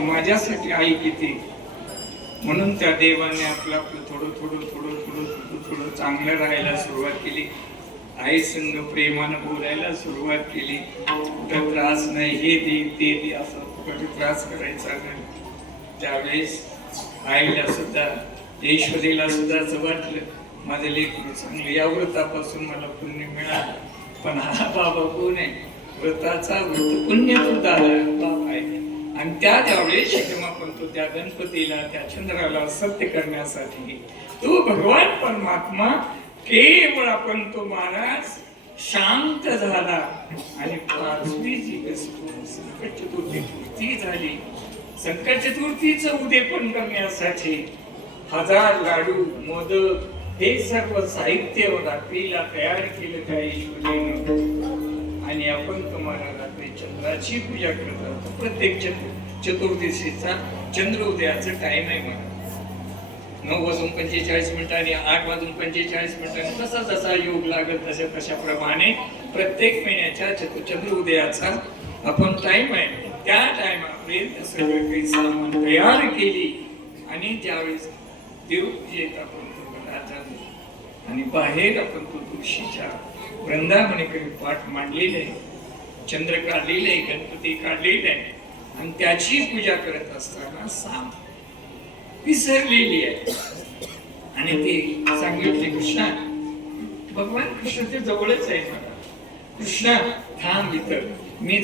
माझ्यासाठी आई किती, म्हणून त्या देवाने आपलं थोडं थोडं थोडं थोडं थोडं थोडं चांगलं राहायला सुरुवात केली. आई संग प्रेमानं बोलायला सुरुवात केली. कुठं त्रास नाही, हे दे ते दे असं कुठे त्रास करायचा नाही. त्यावेळेस आईला सुद्धा, यशोदेला सुद्धा असं वाटलं माझं लेकरू चांगलं, या व्रतापासून मला पुण्य मिळालं. पण हा बाबा कोण आहे? व्रताचा व्रत पुण्य सुद्धा बाप आहे. आणि त्यावेळेस जेव्हा पण तो त्या गणपतीला, त्या चंद्राला सत्य करण्यासाठी तो भगवान परमात्मा केवळ आपण तो महाराज शांत झाला. आणि पाचवी जी संकट चतुर्थी झाली, संकट चतुर्थीचं उद्यापन करण्यासाठी 1000 लाडू, मोदक हे सर्व साहित्य रात्रीला तयार केलं त्या ईश्वरीनं. आणि आपण तुम्हाला रात्री चंद्राची पूजा करत आहोत. प्रत्येक चतुर्दशीचा चंद्र उदयाचा टाइम आहे. मला 9:45 आणि 8:45 जसा जसा योग लागत तशा प्रमाणे प्रत्येक महिन्याच्या चंद्र उदयाचा आपण टाइम आहे. त्या टाइमापर्यंत सगळं काही सामान तयार केली. आणि त्यावेळेस देवपूजेत आपण आणि बाहेर आपण तो तुळशीच्या वृंदावनीकडे पाठ मांडलेला आहे, चंद्र काढलेलं आहे, गणपती काढलेला आहे. आणि त्याची पूजा करत असताना साम विसरलेली आहे. आणि ते सांगितले कृष्णा, भगवान कृष्ण ते जवळच आहे. मला कृष्णा थांब इथं, मी